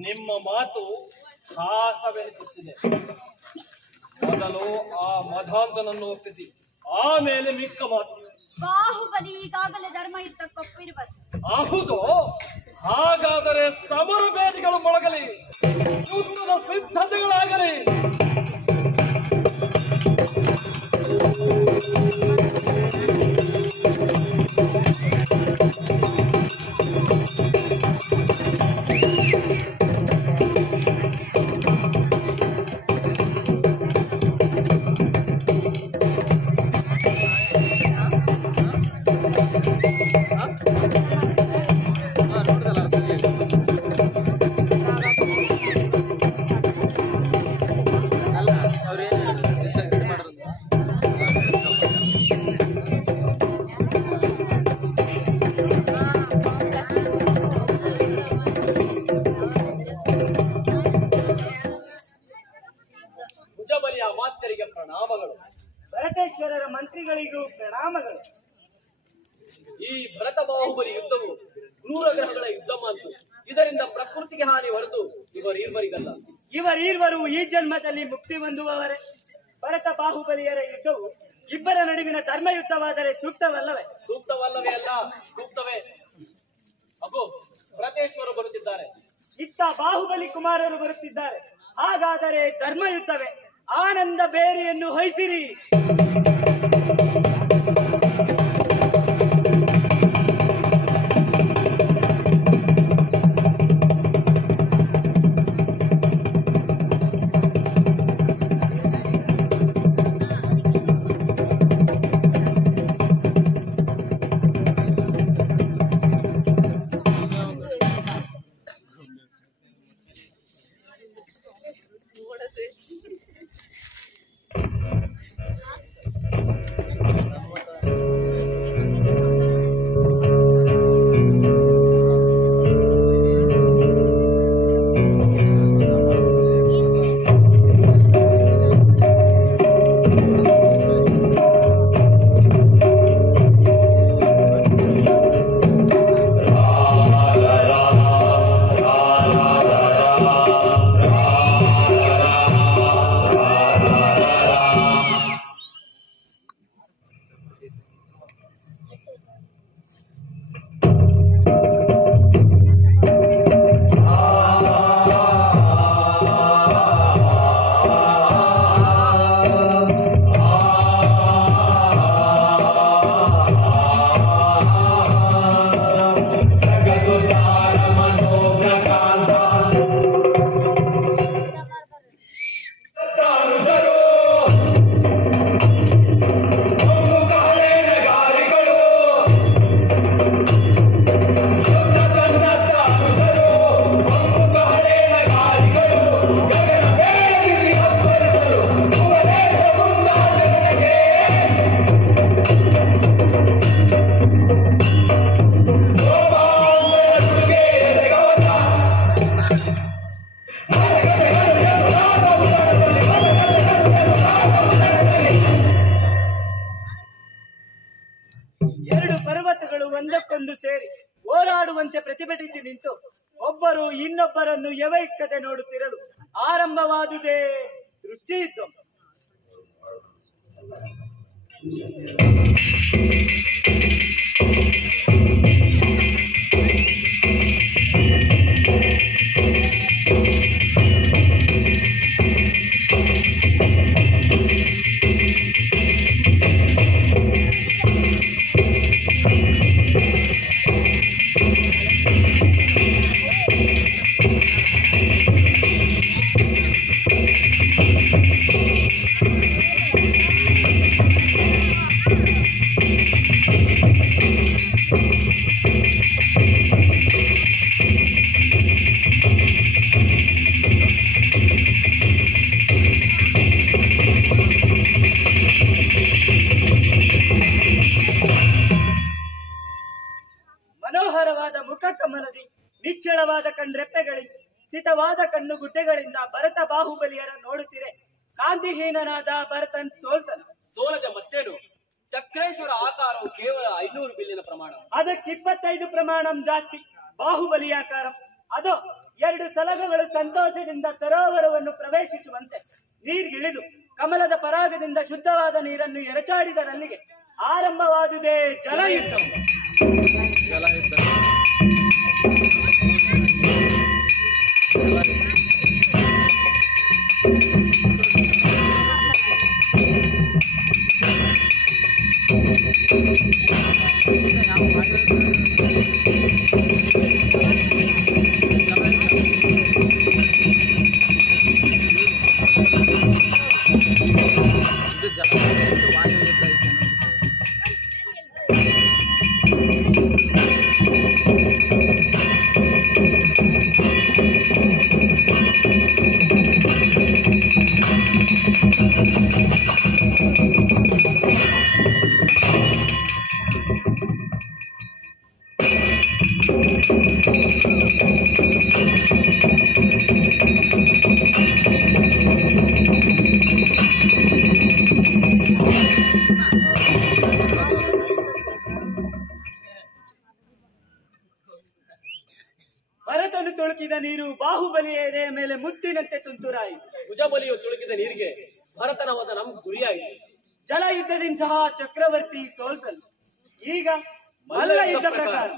ನಿಮ್ಮ ಮಾತು ಹಾಸವೆನಿಸುತ್ತಿದೆ. ಮೊದಲು ಆ ಮಧಾಂಧನನ್ನು ಒಪ್ಪಿಸಿ, ಆಮೇಲೆ ಮಿಕ್ಕ ಮಾತು. ಬಾಹುಬಲಿ ಈಗಾಗಲೇ ಧರ್ಮ ಯುದ್ಧಕ್ಕೊಪ್ಪಿರುವರು. ಹೌದು, ಹಾಗಾದರೆ ಸಮರ ಬೇದಿಗಳು ಮೊಳಗಲಿ, ಯುದ್ಧದ ಸಿದ್ಧತೆಗಳಾಗಲಿ. ಭುಜಬಲಿಯ ಮಾತರಿಗೆ ಪ್ರಣಾಮಗಳು. ಭರತೇಶ್ವರರ ಮಂತ್ರಿಗಳಿಗೂ ಪ್ರಣಾಮಗಳು. ಭರತ ಬಾಹುಬಲಿ ಯುದ್ಧವು ಕ್ರೂರ ಗ್ರಹಗಳ ಯುದ್ಧ ಮಾತು. ಇದರಿಂದ ಪ್ರಕೃತಿಗೆ ಹಾನಿ ಹೊರತು ಇವರೀರ್ವರಿಗಲ್ಲ. ಇವರೀರ್ವರು ಈ ಜನ್ಮದಲ್ಲಿ ಮುಕ್ತಿ ಹೊಂದುವವರೇ. ಭರತ ಬಾಹುಬಲಿಯರ ಯುದ್ಧವು ಇಬ್ಬರ ನಡುವಿನ ಧರ್ಮ ಯುದ್ಧವಾದರೆ ಸೂಕ್ತವಲ್ಲವೇ? ಸೂಕ್ತವಲ್ಲವೇ ಅಲ್ಲ, ಸೂಕ್ತವೇ. ಅಗೋ ಭರತೇಶ್ವರು ಬರುತ್ತಿದ್ದಾರೆ. ಇತ್ತ ಬಾಹುಬಲಿ ಕುಮಾರರು ಬರುತ್ತಿದ್ದಾರೆ. ಹಾಗಾದರೆ ಧರ್ಮ ಯುದ್ಧವೇ. ಆನಂದ ಬೇರೆಯನ್ನು ಹೊಯ್ಸಿರಿ. ಒಂದಕ್ಕೊಂದು ಸೇರಿ ಹೋರಾಡುವಂತೆ ಪ್ರತಿಭಟಿಸಿ ನಿಂತು ಒಬ್ಬರು ಇನ್ನೊಬ್ಬರನ್ನು ಯವೈಕ್ಕತೆ ನೋಡುತ್ತಿರಲು ಆರಂಭವಾದುದೇ ದೃಷ್ಟಿಯಿತ್ತು. ಮನೋಹರವಾದ ಮುಖ ಕಮಲದಿ ನಿಚ್ಚಳವಾದ ಕಣ್ರೆಪ್ಪೆಗಳಿ ಸ್ಥಿತವಾದ ಕಣ್ಣುಗುಡ್ಡೆಗಳಿಂದ ಭರತ ಬಾಹುಬಲಿಯರ ನೋಡುತ್ತಿರೆ. ಕಾಂತಿಹೀನನಾದ ಭರತನ್ ಸೋಲದ ಮತ್ತೇನು? ಚಕ್ರೇಶ್ವರ ಆಕಾರವು ಕೇವಲ 500 ಬಿಲ್ಲಿನ ಪ್ರಮಾಣ. ಅದಕ್ಕೆ 25 ಪ್ರಮಾಣಂ ಜಾಸ್ತಿ. ಬಾಹುಬಲಿ ಆಕಾರ ಅದು 2 ಸಲಗಗಳು ಸಂತೋಷದಿಂದ ಸರೋವರವನ್ನು ಪ್ರವೇಶಿಸುವಂತೆ ನೀರಿಗಿಳಿದು ಕಮಲದ ಪರಾಗದಿಂದ ಶುದ್ಧವಾದ ನೀರನ್ನು ಎರಚಾಡಿದರಲ್ಲಿಗೆ ಆರಂಭವಾದುದೇ ಜಲಯುದ್ಧ. ತುಳುಕಿದ ನೀರು ಬಾಹುಬಲಿಯ ಎದೆಯ ಮೇಲೆ ಮುತ್ತಿನಂತೆ ತುಂತುರಾಯಿತು. ಭುಜಬಲಿಯು ತುಳುಕಿದ ನೀರಿಗೆ ಭರತನ ವದ ನಮ್ಗೆ ಗುರಿಯಾಯಿತು. ಜಲ ಯುದ್ಧದಿಂದ ಸಹ ಚಕ್ರವರ್ತಿ ಸೋಲ್ಸಲ್. ಈಗ ಮಲ್ಲ ಯುದ್ಧ ಪ್ರಕಾರ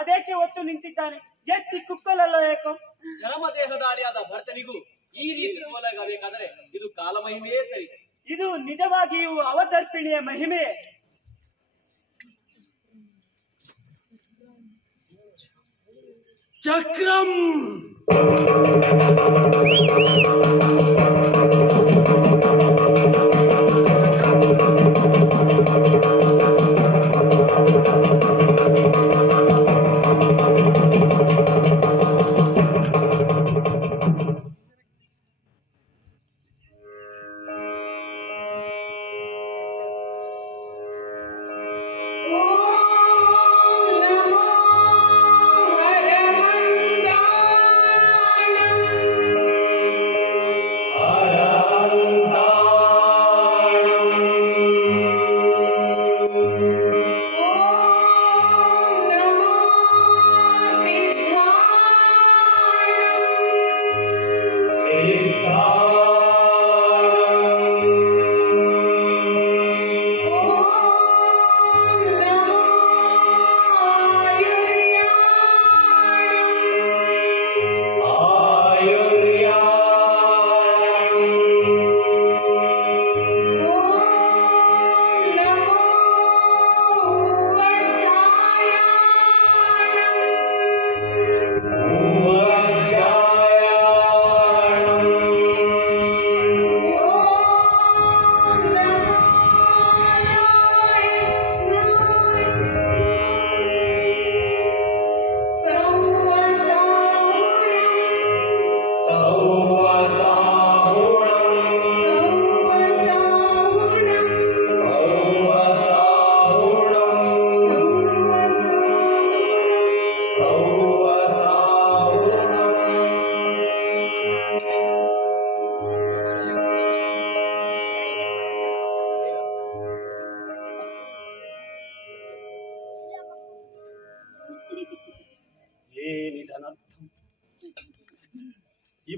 ಅದಕ್ಕೆ ಒತ್ತು ನಿಂತಿದ್ದಾನೆ. ಎತ್ತಿ ಕುಕ್ಕಲಲ್ಲ ಏಕೋ. ಚರಮದೇಹಧಾರಿಯಾದ ಭರತನಿಗೂ ಈ ರೀತಿ ಸೋಲಾಗಬೇಕಾದರೆ ಇದು ಕಾಲಮಹಿಮೆಯೇ ಸರಿ. ಇದು ನಿಜವಾಗಿಯೂ ಅವಸರ್ಪಿಣಿಯ ಮಹಿಮೆಯೇ. ಚಕ್ರಂ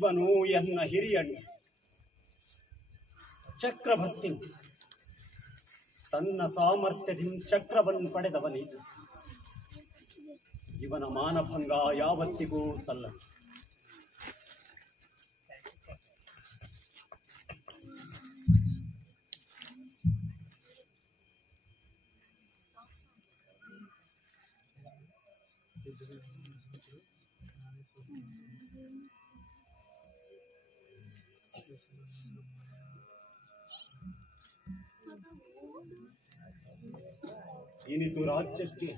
ಇವನು ಎನ್ನ ಹಿರಿಯಣ್ಣ ಚಕ್ರವರ್ತಿ. ತನ್ನ ಸಾಮರ್ಥ್ಯದಿಂದ ಚಕ್ರವನ್ನು ಪಡೆದವನಿದು. ಇವನ ಮಾನಭಂಗ ಯಾವತ್ತಿಗೂ ಸಲ್ಲ. ಇನಿತು ರಾಜ್ಯಕ್ಕೆ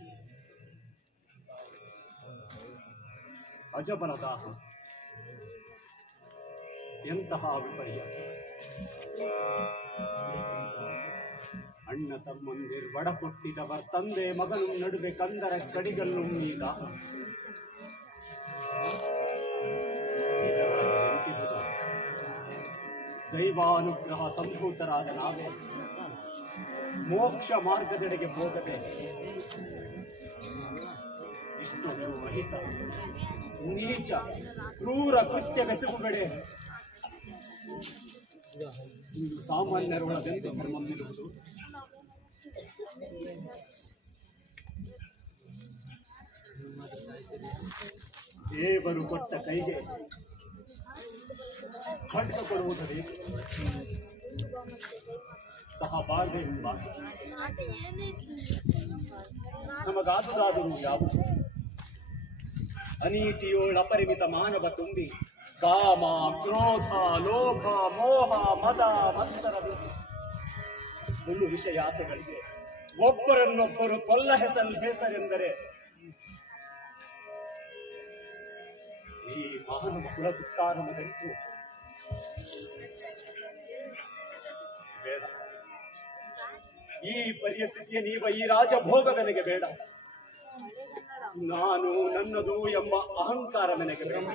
ಅಜಬಲದಾಹ. ಎಂತಹ ವಿಪರ್ಯಾಸ! ಅಣ್ಣ ತಮ್ಮಂದಿರು ಬಡ ಕೊಟ್ಟಿದವರ ತಂದೆ ಮಗನು ನಡುವೆ ಕಂದರ ಕಡಿಗಲ್ಲು ಈಗ ದೈವಾನುಗ್ರಹ ಸಂಭೂತರಾದ ನಾವೇ ಮೋಕ್ಷ ಮಾರ್ಗದೆಡೆಗೆ ಹೋಗದೆ ಇಷ್ಟೊಂದು ರಹಿತ ನೀಚ ಕ್ರೂರ ಕೃತ್ಯವೆಸಗುಗಡೆ ಇದು ಸಾಮಾನ್ಯರೊಳಗೆಂದು ಧರ್ಮವಿರುವುದು. ದೇವರು ಕೊಟ್ಟ ಕೈಗೆ ಖಡ್ಗ ಕೊಡುವುದೇ ಸಹಬಾಳ್ವೆಂಬ ನಮಗಾದುದಾದರೂ ಯಾವುದು? ಅನೀತಿಯೋಳ ಅಪರಿಮಿತ ಮಾನವ ತುಂಬಿ ಕಾಮ, ಕ್ರೋಧ, ಲೋಭ, ಮೋಹ, ಮದ, ಮತ್ಸರದ ಸುಳ್ಳು ವಿಷಯಾಸೆಗಳಿಗೆ ಒಬ್ಬರನ್ನೊಬ್ಬರು ಕೊಲ್ಲ ಹೆಸರೆಂದರೆ ಈ ಮಾನವ ಕುಲ ಸುತ್ತಾರಮದಂತೂ ಬೇಡ. ಈ ಪರಿಸ್ಥಿತಿಯ ನೀವ ಈ ರಾಜಭೋಗ ನನಗೆ ಬೇಡ. ನಾನು ನನ್ನದು ಎಂಬ ಅಹಂಕಾರ ನನಗೆ ಬೇಡ.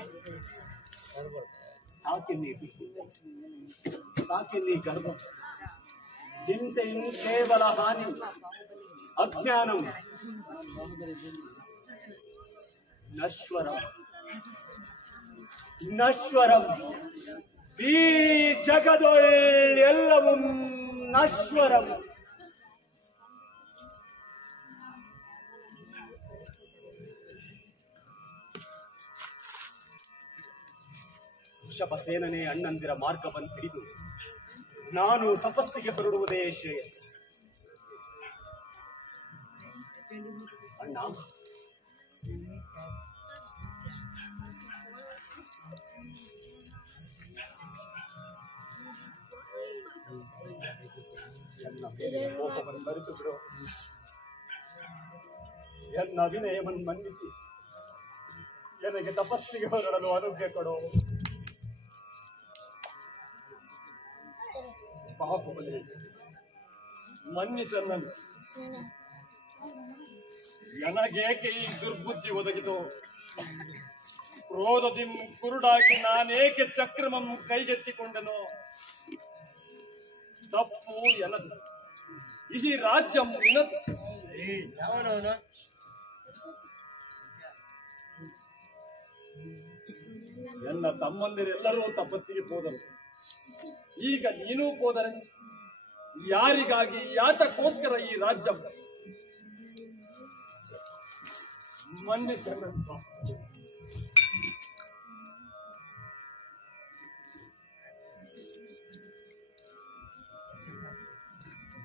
ಸಾಕಿನ್ನಿ ಗರ್ವ ಹಿಂಸೆಯು ಕೇವಲ ಹಾನಿ ಅಜ್ಞಾನಂ ನಶ್ವರಂ ನಶ್ವರಂ. ಈ ಜಗದೊಳ್ಳೆಲ್ಲವೂ ನಶ್ವರಂ. ವೃಷಭಸೇನನೇ ಅಣ್ಣಂದಿರ ಮಾರ್ಗವನ್ನು ಹಿಡಿದು ನಾನು ತಪಸ್ಸಿಗೆ ಹೊರಡುವುದೇ ಶ್ರೇಯಸ್ಸು. ಅಣ್ಣ, ಎನ್ನ ಮೇಲಿನ ಕೋಪವನ್ನು ಮರೆತು ಬಿಡು. ಎನ್ನ ಅಭಿನಯವನ್ನು ಮನ್ನಿಸಿ ನನಗೆ ತಪಸ್ಸಿಗೆ ಹೊರಡಲು ಅನುಗ್ರಹ ಕೊಡು. ಬಾಹುಬಲಿ, ಮನ್ನಿಸನ್ನನು. ನನಗೇಕೆ ಈ ದುರ್ಬುದ್ಧಿ ಒದಗಿತು? ಕ್ರೋಧದಿ ಕುರುಡಾಗಿ ನಾನೇಕೆ ಚಕ್ರಮಂ ಕೈಗೆತ್ತಿಕೊಂಡನು? ತಪ್ಪು ಎನದು, ಈ ರಾಜ್ಯ ನಿನದು. ಎಲ್ಲ ತಮ್ಮಂದಿರೆಲ್ಲರೂ ತಪಸ್ಸಿಗೆ ಹೋದರು. ಈಗ ನೀನೂ ಹೋದರೆ ಯಾರಿಗಾಗಿ, ಯಾತಕ್ಕೋಸ್ಕರ ಈ ರಾಜ್ಯ? ಮನ್ನಿಸನಂತ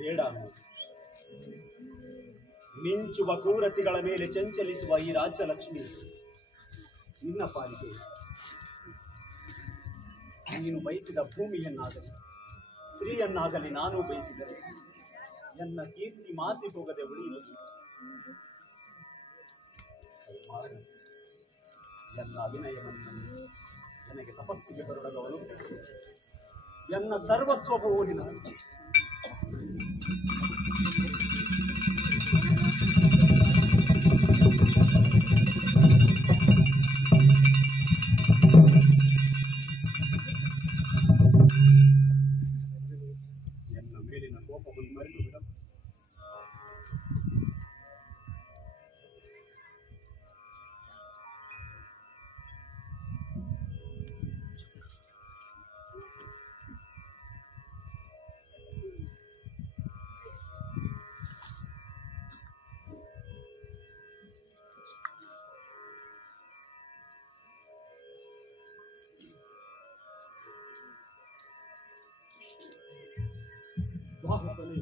ಬೇಡ. ಮಿಂಚುವ ಕೂರಸಿಗಳ ಮೇಲೆ ಚಂಚಲಿಸುವ ಈ ರಾಜ್ಯಲಕ್ಷ್ಮಿ ನಿನ್ನ ಪಾಲಿಗೆ. ನೀನು ಬಯಸಿದ ಭೂಮಿಯನ್ನಾಗಲಿ ಸ್ತ್ರೀಯನ್ನಾಗಲಿ ನಾನು ಬಯಸಿದರೆ ನನ್ನ ಕೀರ್ತಿ ಮಾಸಿ ಹೋಗದೆ ಉಳಿಯುವುದು. ನನ್ನ ಅಭಿನಯವನ್ನು ನನಗೆ ತಪಸ್ಸಿಗೆ ಹೊರಡಲು ಎನ್ನ ಸರ್ವಸ್ವವೂ ನಿನ್ನ. ಎನ್ನ ಮೇಲಿನ ಕೋಪವನ್ನು ಮರೆತು ಬಿಡ. ಬಾಹುಬಲಿ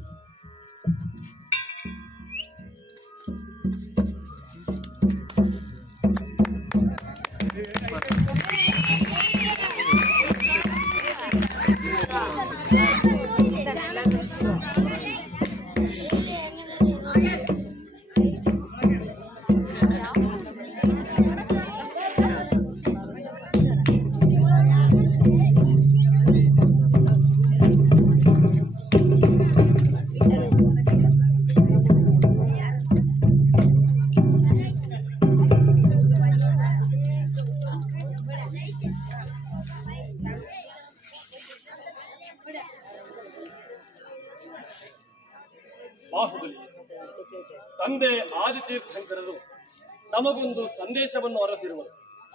ಬಾಹುಬಲಿ ತಂದೆ ಆದಿತೀರ್ಥಂಕರರು ತಮಗೊಂದು ಸಂದೇಶವನ್ನು ಹೊರದಿರುವರು.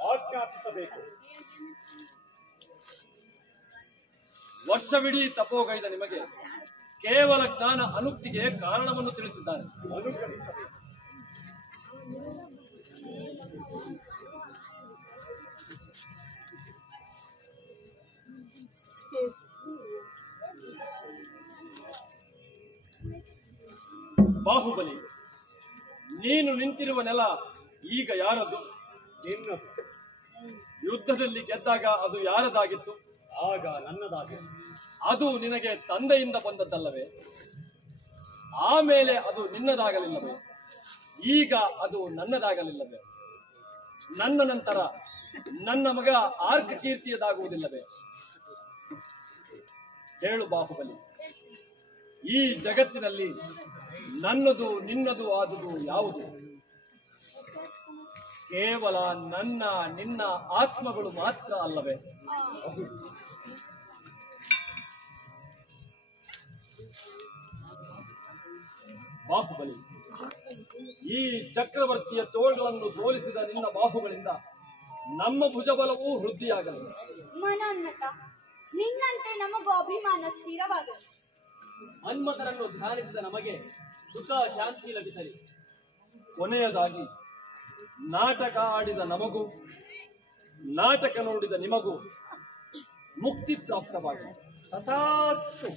ಆಜ್ಞಾಪಿಸಬೇಕು. ವರ್ಷವಿಡೀ ತಪೋಗೈದ ನಿಮಗೆ ಕೇವಲ ಜ್ಞಾನ ಅನುಕ್ತಿಗೆ ಕಾರಣವನ್ನು ತಿಳಿಸಿದ್ದಾರೆ. ಅನುಗ್ರಹಿಸಬೇಕು. ಬಾಹುಬಲಿ, ನೀನು ನಿಂತಿರುವ ನೆಲ ಈಗ ಯಾರದು? ನಿನ್ನ ಯುದ್ಧದಲ್ಲಿ ಗೆದ್ದಾಗ ಅದು ಯಾರದಾಗಿತ್ತು? ಆಗ ನನ್ನದಾಗಿತ್ತು. ಅದು ನಿನಗೆ ತಂದೆಯಿಂದ ಬಂದದ್ದಲ್ಲವೇ? ಆಮೇಲೆ ಅದು ನಿನ್ನದಾಗಲಿಲ್ಲವೇ? ಈಗ ಅದು ನನ್ನದಾಗಲಿಲ್ಲವೇ? ನನ್ನ ನಂತರ ನನ್ನ ಮಗ ಆರ್ಕ ಕೀರ್ತಿಯದಾಗುವುದಿಲ್ಲವೇ? ಹೇಳು ಬಾಹುಬಲಿ, ಈ ಜಗತ್ತಿನಲ್ಲಿ ನನ್ನದು ನಿನ್ನದು ಆದುದು ಯಾವುದು? ಕೇವಲ ನನ್ನ ನಿನ್ನ ಆತ್ಮಗಳು ಮಾತ್ರ ಅಲ್ಲವೇ? ಬಾಹುಬಲಿ, ಈ ಚಕ್ರವರ್ತಿಯ ತೋಳುಗಳನ್ನು ಸೋಲಿಸಿದ ನಿನ್ನ ಬಾಹುಗಳಿಂದ ನಮ್ಮ ಭುಜಬಲವೂ ವೃದ್ಧಿಯಾಗಲಿ. ಮನೋನ್ನತ, ನಿನ್ನಂತೆ ನಮಗೂ ಅಭಿಮಾನ ಸ್ಥಿರವಾಗಲಿ. ಮನ್ಮಥರನ್ನು ಧ್ಯಾನಿಸಿದ ನಮಗೆ ಸುಖ ಶಾಂತಿ ಲಭಿಸಲಿ. ಕೊನೆಯದಾಗಿ ನಾಟಕ ಆಡಿದ ನಮಗೂ ನಾಟಕ ನೋಡಿದ ನಿಮಗೂ ಮುಕ್ತಿ ಪ್ರಾಪ್ತವಾಗಲಿ. ತಥಾಸ್ತು.